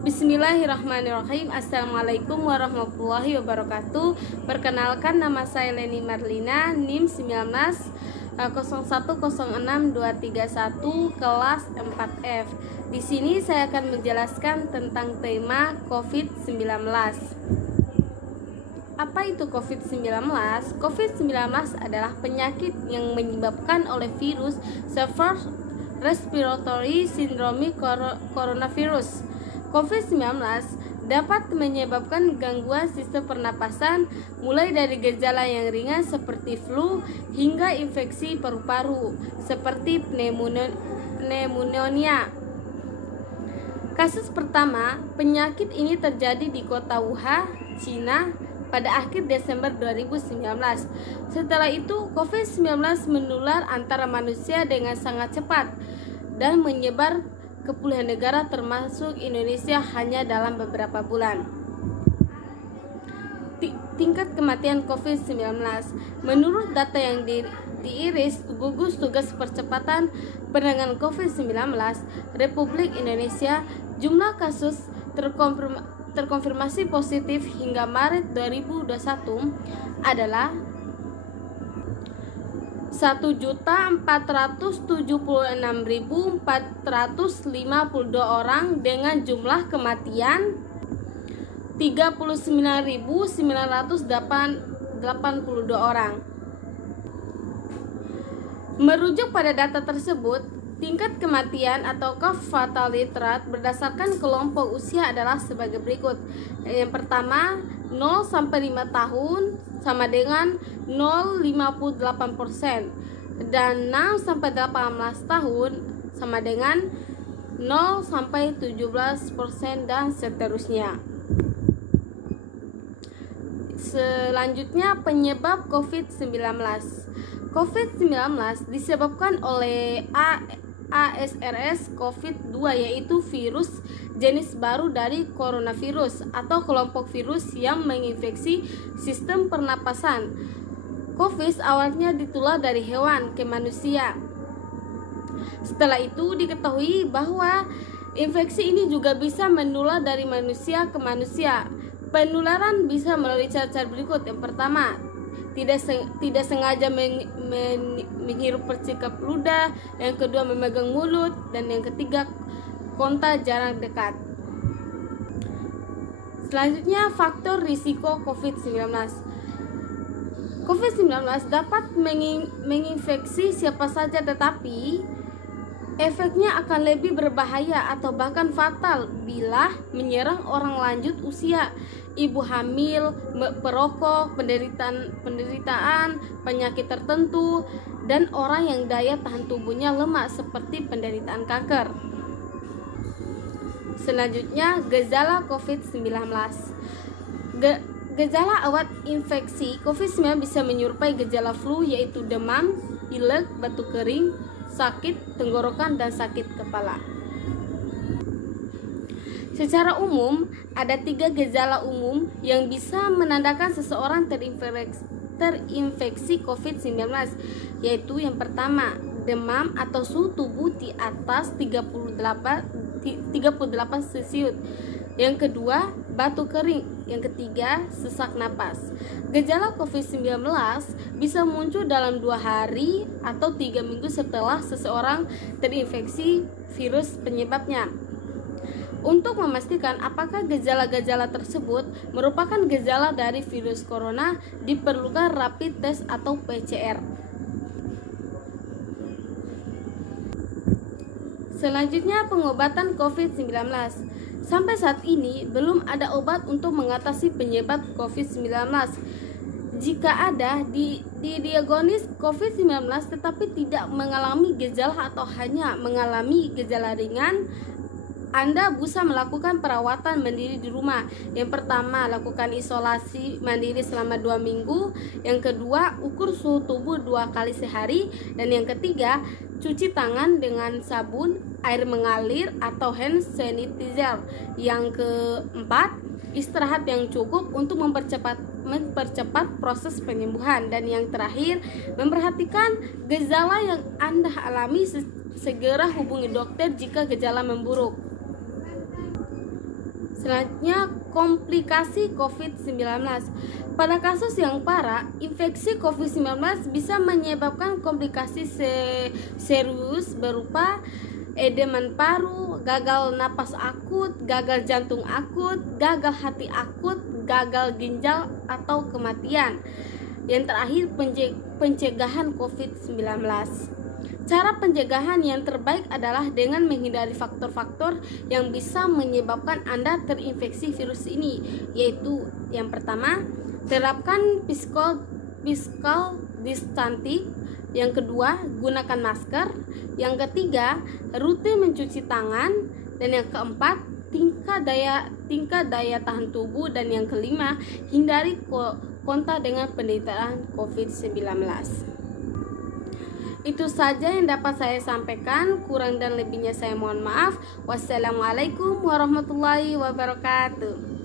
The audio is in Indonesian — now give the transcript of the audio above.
Bismillahirrahmanirrahim. Assalamualaikum warahmatullahi wabarakatuh. Perkenalkan, nama saya Leni Marlina, NIM 19 0106 231 kelas 4F. Di sini saya akan menjelaskan tentang tema COVID-19. Apa itu COVID-19? COVID-19 adalah penyakit yang menyebabkan oleh virus Severe Respiratory Syndrome Coronavirus. COVID-19 dapat menyebabkan gangguan sistem pernapasan, mulai dari gejala yang ringan seperti flu hingga infeksi paru-paru seperti pneumonia. Kasus pertama penyakit ini terjadi di kota Wuhan, Cina pada akhir Desember 2019. Setelah itu, COVID-19 menular antara manusia dengan sangat cepat dan menyebar ke puluhan negara termasuk Indonesia hanya dalam beberapa bulan. Tingkat kematian COVID-19. Menurut data yang diiris gugus tugas percepatan penanganan COVID-19 Republik Indonesia, jumlah kasus terkonfirmasi positif hingga Maret 2021 adalah 1.476.452 orang dengan jumlah kematian 39.982 orang. Merujuk pada data tersebut, tingkat kematian atau fatality rate berdasarkan kelompok usia adalah sebagai berikut. Yang pertama, 0 sampai 5 tahun sama dengan 0,58%, dan 6 sampai 18 tahun sama dengan 0 sampai 17%, dan seterusnya. Selanjutnya, penyebab COVID-19. COVID-19 disebabkan oleh ASRS-CoV-2, yaitu virus jenis baru dari coronavirus atau kelompok virus yang menginfeksi sistem pernapasan. COVID awalnya ditular dari hewan ke manusia. Setelah itu diketahui bahwa infeksi ini juga bisa menular dari manusia ke manusia. Penularan bisa melalui cara-cara berikut. Yang pertama, tidak sengaja menghirup percikan ludah. Yang kedua, memegang mulut. Dan yang ketiga, kontak jarak dekat. Selanjutnya, faktor risiko COVID-19. COVID-19 dapat menginfeksi siapa saja, tetapi efeknya akan lebih berbahaya atau bahkan fatal bila menyerang orang lanjut usia, ibu hamil, perokok, penderitaan penyakit tertentu, dan orang yang daya tahan tubuhnya lemah seperti penderitaan kanker. Selanjutnya, gejala COVID-19. Gejala awal infeksi COVID-19 bisa menyerupai gejala flu, yaitu demam, pilek, batuk kering, sakit tenggorokan, dan sakit kepala. Secara umum, ada 3 gejala umum yang bisa menandakan seseorang terinfeksi COVID-19, yaitu yang pertama, demam atau suhu tubuh di atas 38 Celcius. Yang kedua, batuk kering. Yang ketiga, sesak napas. Gejala COVID-19 bisa muncul dalam 2 hari atau 3 minggu setelah seseorang terinfeksi virus penyebabnya. Untuk memastikan apakah gejala-gejala tersebut merupakan gejala dari virus corona, diperlukan rapid test atau PCR. Selanjutnya, pengobatan COVID-19. Sampai saat ini belum ada obat untuk mengatasi penyebab COVID-19. Jika ada didiagnosis COVID-19 tetapi tidak mengalami gejala atau hanya mengalami gejala ringan, Anda bisa melakukan perawatan mandiri di rumah. Yang pertama, lakukan isolasi mandiri selama 2 minggu. Yang kedua, ukur suhu tubuh 2 kali sehari. Dan yang ketiga, cuci tangan dengan sabun, air mengalir atau hand sanitizer. Yang keempat, istirahat yang cukup untuk mempercepat proses penyembuhan. Dan yang terakhir, memperhatikan gejala yang Anda alami, segera hubungi dokter jika gejala memburuk. Selanjutnya, komplikasi COVID-19. Pada kasus yang parah, infeksi COVID-19 bisa menyebabkan komplikasi serius berupa edeman paru, gagal napas akut, gagal jantung akut, gagal hati akut, gagal ginjal, atau kematian. Yang terakhir, pencegahan COVID-19. Cara pencegahan yang terbaik adalah dengan menghindari faktor-faktor yang bisa menyebabkan Anda terinfeksi virus ini, yaitu yang pertama, terapkan physical distancing. Yang kedua, gunakan masker. Yang ketiga, rutin mencuci tangan. Dan yang keempat, tingkat daya tahan tubuh. Dan yang kelima, hindari kontak dengan penderita COVID-19. Itu saja yang dapat saya sampaikan. Kurang dan lebihnya saya mohon maaf. Wassalamualaikum warahmatullahi wabarakatuh.